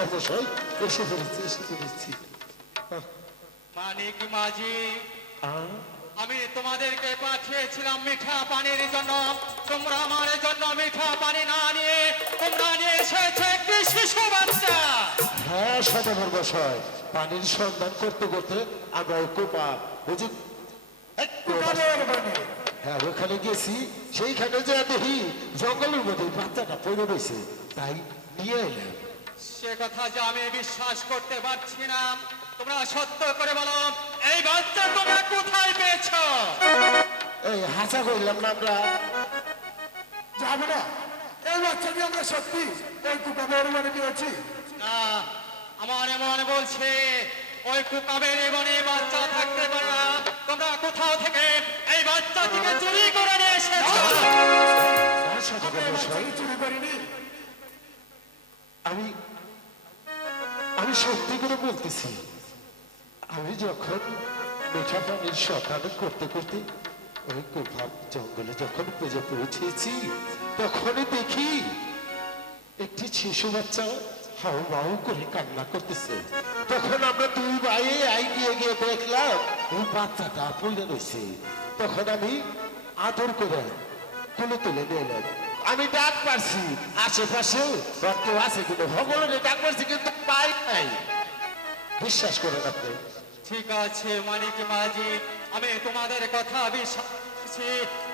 সদাগর মশাই, এসে পড়েছি। মানিক মাঝি, আহ, আমি তোমাদেরকে পাঠিয়েছিলাম মিঠা পানির জন্য। তোমরা আমার জন্য মিঠা পানি না নিয়ে তোমরা নিয়ে এসেছো একটি শিশু বাচ্চা। হ্যাঁ সদাগর মশাই, পানির সন্ধান করতে করতে আমরা কোপা বুঝি হ্যাঁ ওখানে গেছি, সেইখানে যে দেখি জঙ্গলের মধ্যে বাচ্চাটা পড়ে রয়েছে, তাই নিয়ে এলাম। সে কথা যে আমি বিশ্বাস করতে পারছি না। তোমরা সত্য করে বলো, এই বাচ্চা তোমরা কোথায় পেয়েছো? এই হাসা করলাম না আমরা যাবে না, এই বাচ্চাটি আমরা সত্যি এই কুকাবের মানে পেয়েছি। না, আমার মনে বলছে ওই কুকাবের বনে বাচ্চা থাকতে পারে না। তোমরা কোথাও থেকে এই বাচ্চাটিকে চুরি করে নিয়ে এসেছো। হ্যাঁ, সদাগর এই মশাই, বাচ্চাটি চুরি করিনি। আমি আমি সত্যি করে বলতেছি, আমি যখন মিঠা পানির সন্ধান করতে করতে ওই কোভাব জঙ্গলে যখন খুঁজে পৌঁছেছি, তখনই দেখি একটি শিশু বাচ্চা হাউ মাউ করে কান্না করতেছে। তখন আমরা দুই ভাই এগিয়ে গিয়ে দেখলাম ওই বাচ্চাটা পড়ে রয়েছে। তখন আমি আদর করে কোলে তুলে নিয়ে এলাম। আমি ডাক পারছি আশেপাশে রক্ত আছে কিন্তু ভগবানের ডাক পারছি কিন্তু পাই নাই। বিশ্বাস করেন আপনি? ঠিক আছে মানিক মাঝি, আমি তোমাদের কথা বিশ্বাস করছি,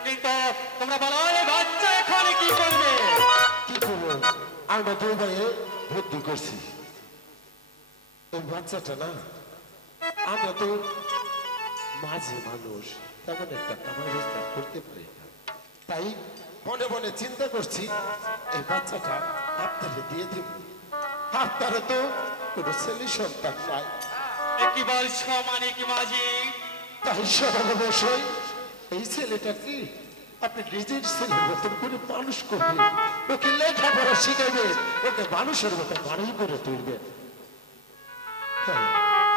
কিন্তু তোমরা বলো এই বাচ্চা এখানে কি করবে? কি করবো, আমরা দুই ভাইয়ে বুদ্ধি করছি। এই বাচ্চাটা না, আমরা তো মাঝে মানুষ, তেমন একটা কামাই রোজগার করতে পারি না, তাই মনে মনে চিন্তা করছি এই বাচ্চাটা আপনারে দিয়ে দিব। আপনারা তো কোনো ছেলে সন্তান নাই, এ কি বলছো মানিক মাঝি? তাই সদাগর মশাই, এই ছেলেটা কি আপনি নিজের ছেলের মতন করে মানুষ করবেন, ওকে লেখাপড়া শিখাবেন, ওকে মানুষের মতো মানুষ করে তুলবেন। হ্যাঁ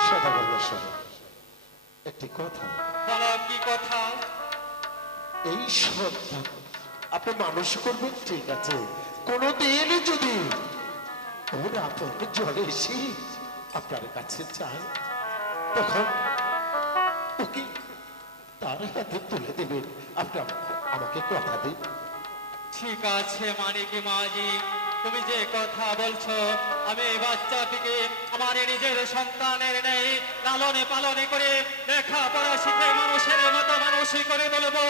সদাগর মশাই, একটি কথা, বলো কি কথা? এই সন্তান আপনি মানুষ করবেন ঠিক আছে, কোনদিন যদি ওর আপন জলে এসে আপনার কাছে চায়, তখন ওকে তার হাতে তুলে দেবেন। আপনি আমাকে কথা দিন। ঠিক আছে মানিক মাঝি, তুমি যে কথা বলছো, আমি এই বাচ্চাটিকে আমার নিজের সন্তানের নেই লালনে পালনে করে লেখাপড়া শিখে মানুষের মতো মানুষই করে বলবো।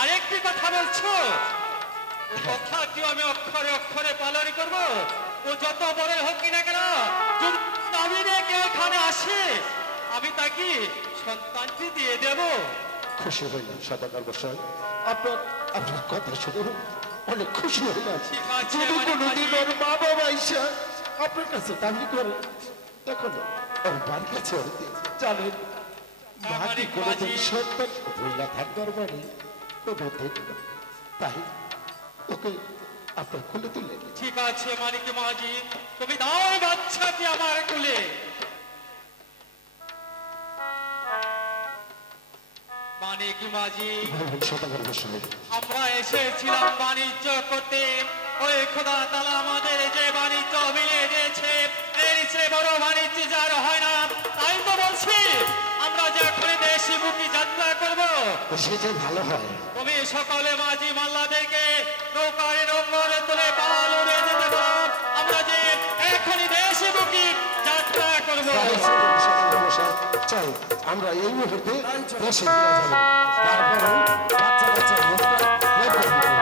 আরেকটি কথা বলছো, ও কথা কি আমি অক্ষরে অক্ষরে পালন করব? ও যত বড় হোক কিনা কেন, যদি আমি রেখে এখানে আসে, আমি তাকে সন্তানটি দিয়ে দেব। খুশি হইলাম সদাগর মশাই, আপনার আপনার কথা শুনে অনেক খুশি হইলাম। ঠিক আছে, যদি মানে কোনোদিন মাঝি। ওর মা বাবা এসে আপনার কাছে দাবি করে, তখন ওর বাড়ির কাছে ওর দিয়ে জানেন মাটি মানে কোনোদিন মাঝি। সন্তান হইলা থাকবার বাড়ি কোনোদিন না। তাই ওকে আপনার খুলে তুলে দিন। ঠিক আছে মানিক মাঝি, তুমি দাও এই বাচ্চাটি আমার কোলে। মানিক মাঝি, বলুন সদাগর মশাই, আমরা এসেছিলাম বাণিজ্য করতে। ওই খোদা তাআলা আমাদের যে বাণিজ্য মিলিয়ে দিয়েছে, এর চেয়ে বড় বাণিজ্য যার হয় না। তাই তো বলছি, আমরা যে এখন দেশি মুখী যাত্রা করব। সেটাই ভালো হয়। তুমি সকলে মাঝি মাল্লাদেরকে নৌকায় নোঙ্গরে তুলে পাল উড়ে যেতে পারো। আমরা যে এখনই দেশি মুখী যাত্রা করব। চল আমরা এই মুহূর্তে দেশে ফিরে যাবো, তারপরে বাচ্চা বাচ্চা লোকটা বের করে দিবো।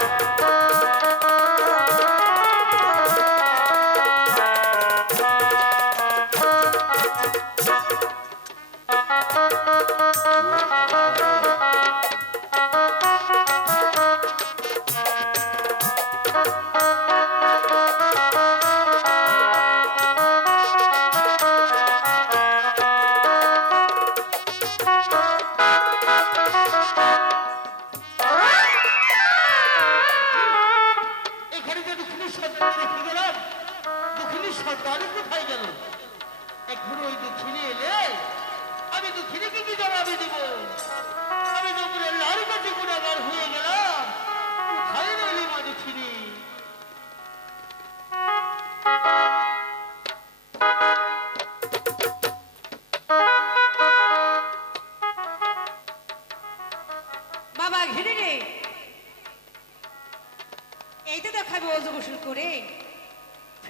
এখানে যে দুঃখিনী সন্তান রেখে গেলাম, দুঃখিনী সন্তান কোথায় গেল? একবার ওই দুঃখিনী এলে আমি দুঃখিনীকে কি জবাবে দিব? আমি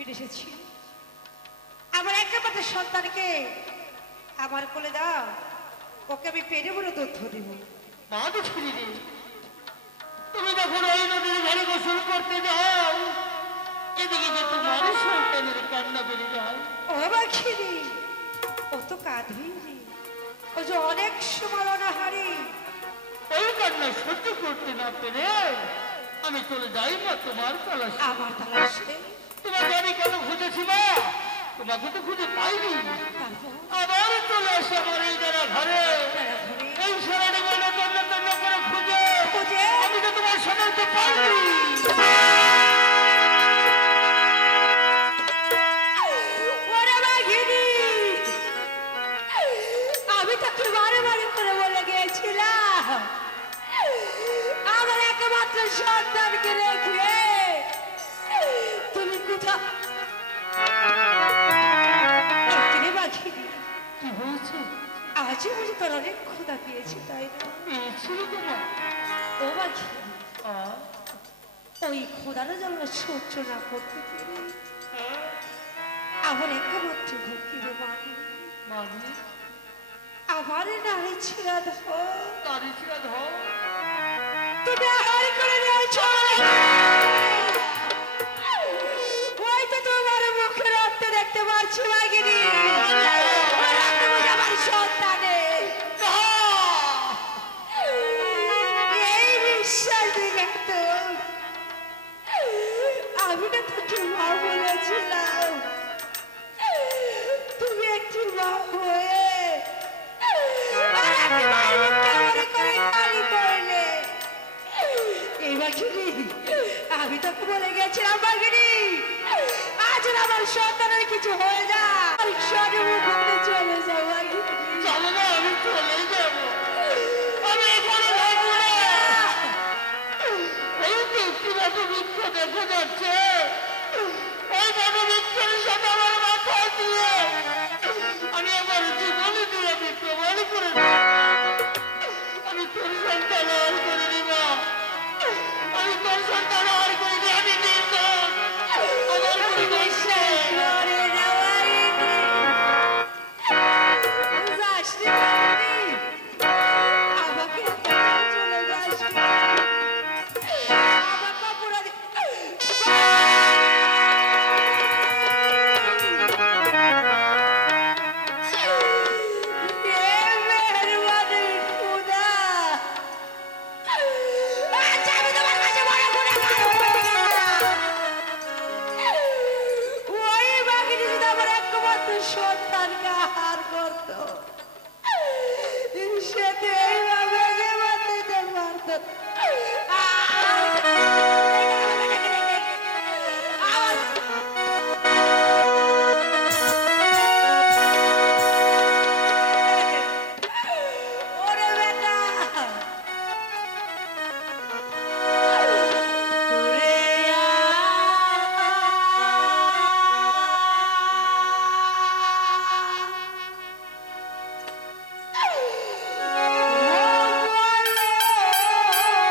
ফিরে এসেছি। আমার একমাত্র সন্তানকে আমার কোলে দাও, ওকে আমি পেরে বলে দুধ দেব। মা দুঃখিনী রে, তুমি যখন ওই নদীর ধারে গোসল করতে যাও, এদিকে যে তোমার সন্তানের কান্না বেড়ে যায়। ও বাখিনি, ও তো কাঁদেই রে, ও যে অনেক সময় অনাহারি। ওই কান্না সহ্য করতে না পেরে আমি চলে যাই মা তোমার তালাশে। আমার তালাশে তোমাকে আমি কেন খুঁজেছি মা? তোমাকে তো খুঁজে পাইনি। তারপর আবার চলে আসে আমার এই যারা ঘরে, এই সারাটি বলে তন্ন তন্ন করে খুঁজে খুঁজে আমি তো তোমার সমর্থ পাইনি। ওরে বাঘিনী, আমি তাকে বারে বারে করে বলে গিয়েছিলাম আমার একমাত্র সন্তানকে রেখে তুমি কোথাও। এখানে বাঘিনী, কি হয়েছে? আজই বুঝি তোর অনেক ক্ষুধা পেয়েছি, তাই না? পেয়েছিল তোমার? ও বাঘিনী, ওই ক্ষুধার জন্য সহ্য না করতে পেরে আমার একমাত্র ভক্তিরে মানি মানে আমার নারী ছিড়া ধর তারি ছিল ধর। তুমি আহার করে নিয়েছো। ওই তো তোমার মুখে রক্ত দেখতে পাচ্ছি বাগিনী, আমার সন্তানে এই বিশ্বাস দিকে তো আমি না তোকে মা বলেছিলাম, তুমি একটি মা হয়ে আর একটি মায়ের মুখকে মনে করে খালি করলে। এই বাঘিনী, আমি তোকে বলে গেছিলাম বাঘিনী, আজ না আমার সন্তানের কিছু হয়ে যা, সর্বমুখ করতে চলে যাও বাঘিনী। চলো না, আমি চলেই যাবো। আমি এখানে থাকবো না। এই তো একটি বটবৃক্ষ দেখা যাচ্ছে, ওই বটবৃক্ষের সাথে আমার মাথা দিয়ে আমি আমার জীবনে দিয়ে আমি প্রমাণ করে দিই, আমি তোর সন্তান আর করে দিব। আমি তোর সন্তান আর করে দিই, আমি নির্দোষ। আমার কোনো দোষ বিশ্বাস নেই। করে না বাঘিনী, যাস রে বাঘিনী, আমাকে একা চলে যাস রে। আমাকে অপরাধী মেহরবানি খুদা, আজ আমি তোমার কাছে বড় গুনাহগার হয়ে গেলাম। ওই বাঘিনী যদি আমার একমাত্র সন্তানকে আহার করত, সে তো এইভাবে জীবন দিতে পারত। ওরে বেটা, ওরে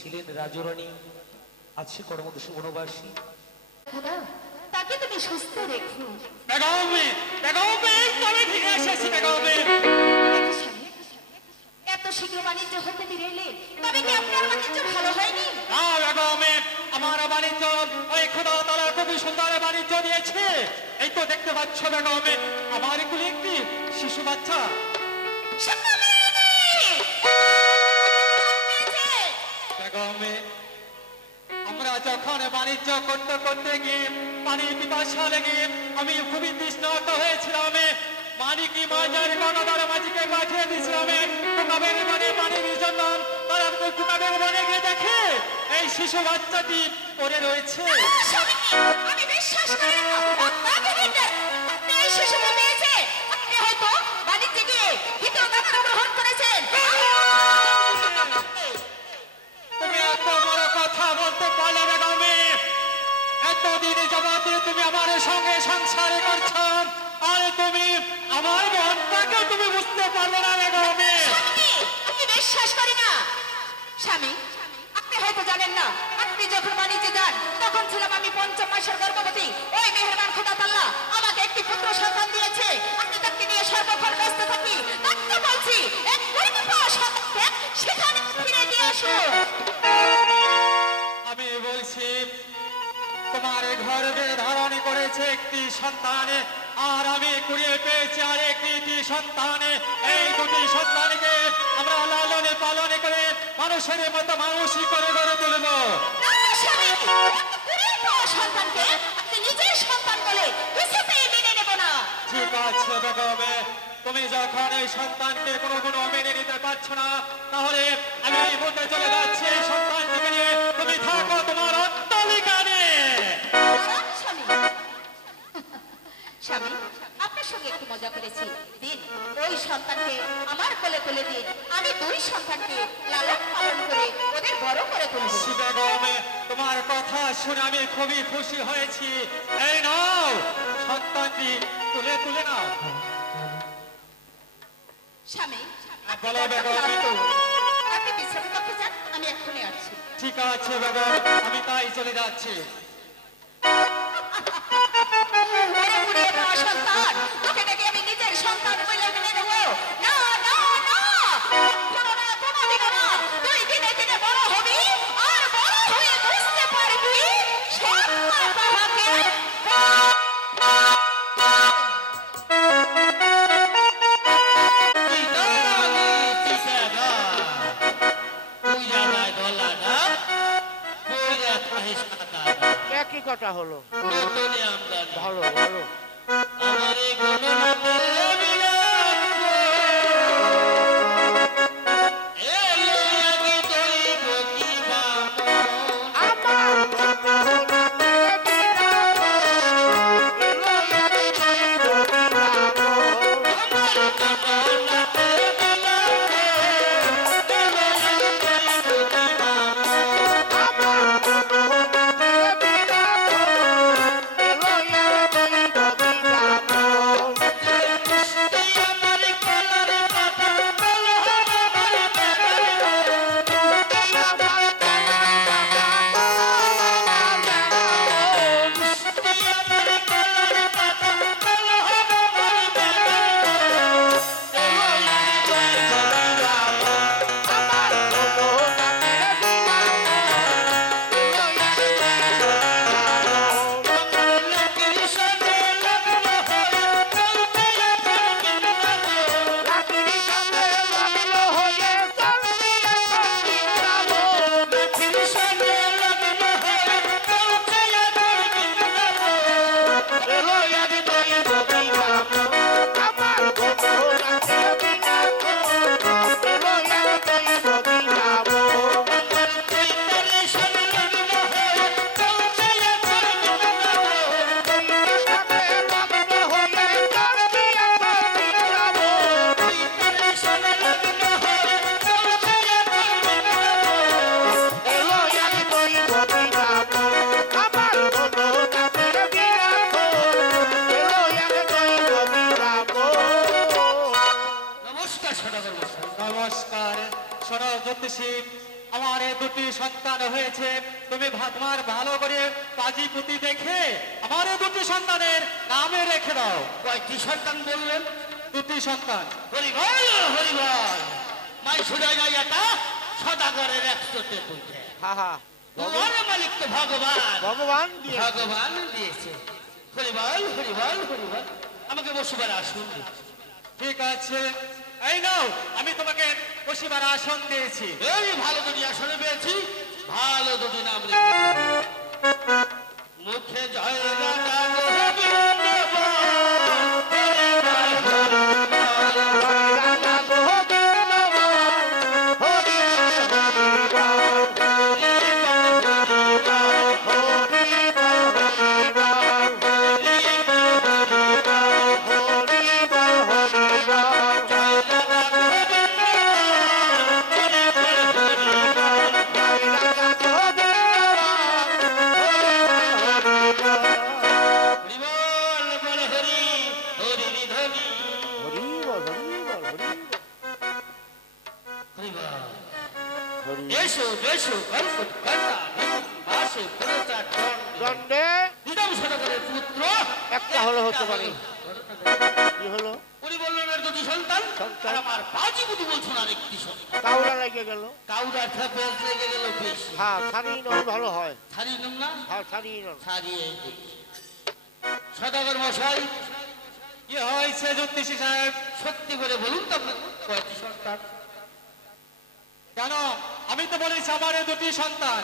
ছিলেন রাজরানী, আছে কর্মদোষী বনবাসী। খোদা, তাকে তুমি সুস্থ রেখো। বেগমে বেগমে তবে ফিরে এসেছি বেগমে। দেখো স্বামী, এত শীঘ্র বাণিজ্য হতে দিলে তবে কি আপনার বাণিজ্য ভালো হয়নি? না বেগমে, আমার বাণিজ্য ওই খোদা তালা খুবই সুন্দর বাণিজ্য দিয়েছে। এই তো দেখতে পাচ্ছ বেগমে, আমার এগুলি একটি শিশু বাচ্চা। স্বামী! বেগমে, আমরা যখন বাণিজ্য করতে করতে গিয়ে পানির পিপাসা লেগে আমি খুবই তৃষ্ণার্ত হয়েছিলাম। মানিকি মাজার গণদার মাঝিকে পাঠিয়ে দিয়েছিলাম কুকাবের বনে পানির জন্য। তারা কুকাবের বনে গিয়ে দেখে এই শিশু বাচ্চাটি পড়ে রয়েছে। স্বামী, আমি বিশ্বাস করি না। আপনি এই শিশুকে পেয়েছে। আপনি হয়তো বাণিজ্যে গিয়ে দ্বিতীয় দানা গ্রহণ করেছেন। তুমি এত বড় কথা বলতে পারলে বেগমে? এতদিন যাবত তুমি আমার সঙ্গে সংসার করছ, আর তুমি আমার মনটাকে তুমি বুঝতে পারবে না বেগমে। স্বামী, আমি বিশ্বাস করি না। স্বামী, আপনি হয়তো জানেন না, আপনি যখন বাণিজ্যে যান তখন ছিলাম আমি 5 মাসের গর্ভবতী। ওই মেহেরবান খোদা তাআলা আমাকে একটি পুত্র সন্তান দিয়েছে। আপনি তাকে নিয়ে সর্বক্ষণ ব্যস্ত থাকি। তাকে বলছি এক গরিব সন্তানকে সেখানে ফিরে দিয়ে আসুন। আমি বলছি তোমার গর্ভে ধারণ করেছে একটি সন্তান, আর আমি কুড়িয়ে পেয়েছি আর একটি সন্তান। এই দুটি সন্তানকে আমরা লালনে পালনে করে মানুষের মতো মানুষই করে গড়ে তুলব। না স্বামী, একটা গরিব সন্তানকে আপনি নিজের সন্তান বলে কিছুতেই মেনে নেব না। ঠিক আছে বেগমে, তুমি যখন এই সন্তানকে কোনো মেনে নিতে পারছো না, তাহলে আমি এই মুহূর্তে চলে যাচ্ছি এই সন্তানটিকে নিয়ে। তুমি থাকো তোমার অট্টালিকা নিয়ে। স্বামী, স্বামী, আপনার সঙ্গে একটু মজা করেছি। দিন ওই সন্তানকে আমার কোলে কোলে দিন। আমি 2 সন্তানকে লালন পালন করে ওদের বড় করে তুলব। বেগমে, তোমার কথা শুনে আমি খুবই খুশি হয়েছি। এই নাও সন্তানটি, তুলে তুলে নাও। স্বামী, বলো বেগম। আপনি বিশ্রাম করতে চান? আমি এক্ষুনি আসছি। ঠিক আছে বেগম, আমি তাই চলে যাচ্ছি। ওরে বুড়িয়ে পাওয়া সন্তান, তোকে নাকি আমি নিজের সন্তান বলে মেনে নেব? না না না, কখনো না, কোনোদিনও না। তুই দিনে দিনে বড় হবি, আর বড় হয়ে বুঝতে পারবি সন্তান বাবাকে। একই কথা হলো। নতুনই আমদানি ভালো ভালো। আমার এই গণনাতে নমস্কার। শোনো জ্যোতিষী, আমার এই দুটি সন্তান হয়েছে, তুমি তোমার ভালো করে পাজি পুতি দেখে আমার এই দুটি সন্তানের নামে রেখে দাও। কয়টি সন্তান বললেন? দুটি সন্তান। হরিবল হরিবল, মাই শুনে যাই এটা সদাগরের 100তে পুঁতে। হা হা তোমার মালিক তো ভগবান, ভগবান দিয়ে ভগবান দিয়েছে। হরিবল হরিবল হরিবল, আমাকে বসিবার আসন দিচ্ছে। ঠিক আছে, এই নাও, আমি তোমাকে বসিবার আসন দিয়েছি। এই ভালো দুটি আসনে পেয়েছি, ভালো দুটি নাম রেখেছি। মুখে জয় রাজা গোবিন্দ এসো এসো কর্কট কর্তা বাসে প্রজা দণ্ডে নিজাম সদাগরের পুত্র একটা হলো হতে পারে। কি হলো? উনি বললেন এর দুটি সন্তান, সন্তান। আর আমার বাজি বুধু বলছেন আরেকটি সন্তান। কাউরা লেগে গেল। কাউডার পেঁচ লেগে গেল বেশ। হ্যাঁ ছাড়িয়ে নেওয়া ভালো হয়। ছাড়িয়ে নেন না? হ্যাঁ ছাড়িয়ে নেওয়া। ছাড়িয়ে দিই। সদাগর মশাই, কি হয়েছে জ্যোতিষী সাহেব? সত্যি করে বলুন তো আপনার কয়টি সন্তান? কেন? আমি তো বলেছি আমার এই দুটি সন্তান।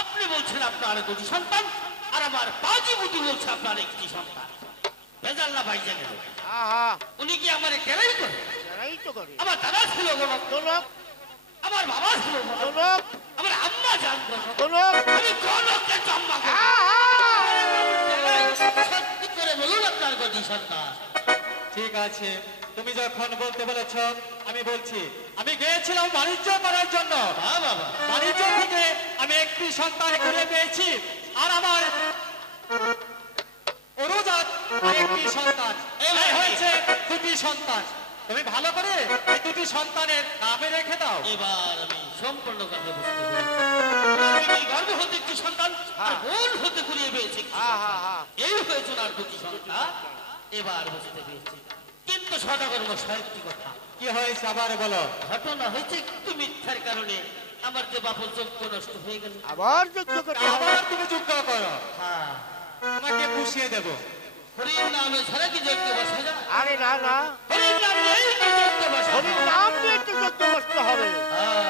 আপনি বলছেন আপনার দুটি সন্তান, আর আমার বাজি বুধু বলছে আপনার একটি সন্তান। ভেজাল না বাইজে গেল। আহা উনি কি আমার টেরাই করে? যারাই তো করে। আমার দাদা ছিল গণক, গণক আমার বাবা ছিল গণক, গণক আমার আম্মা যান গণক, গণক। আমি গণকের জন্মা গণক। আহা! সত্যি করে বলুন আপনার দুটি সন্তান। ঠিক আছে, তুমি যখন বলতে বলেছ আমি বলছি। আমি গিয়েছিলাম বাণিজ্য করার জন্য। হ্যাঁ বাবা, বাণিজ্য থেকে আমি একটি সন্তান ঘুরে পেয়েছি, আর আমার অরুজাত একটি সন্তান। এই হয়েছে দুটি সন্তান। তুমি ভালো করে এই দুটি সন্তানের নামে রেখে দাও। এবার আমি সম্পূর্ণ কথা বুঝতে পেরেছি। গর্ভ হতে একটি সন্তান, আর ভুল হতে ঘুরিয়ে পেয়েছে একটি আহা সন্তান। হা এই হয়েছে ওনার দুটি সন্তান। এবার বুঝতে পেরেছি। কিন্তু সদাগর মশাই একটি কথা, কি হয়েছে আবার বলো। ঘটনা হয়েছে একটু মিথ্যার কারণে আমার যে বাপর যোগ্য নষ্ট হয়ে গেল। আবার যুদ্ধ করতে হবে। আবার তুমি যুদ্ধ করো, হ্যাঁ, তোমাকে পুষিয়ে দেবো। হরির নামে ছাড়া কি যোগ্য বসা যায়? আরে না না হরির নাম নেই কি যোগ্য বসা হরির যায়? নাম দিয়ে তো যুদ্ধ বসতে হবে। হ্যাঁ,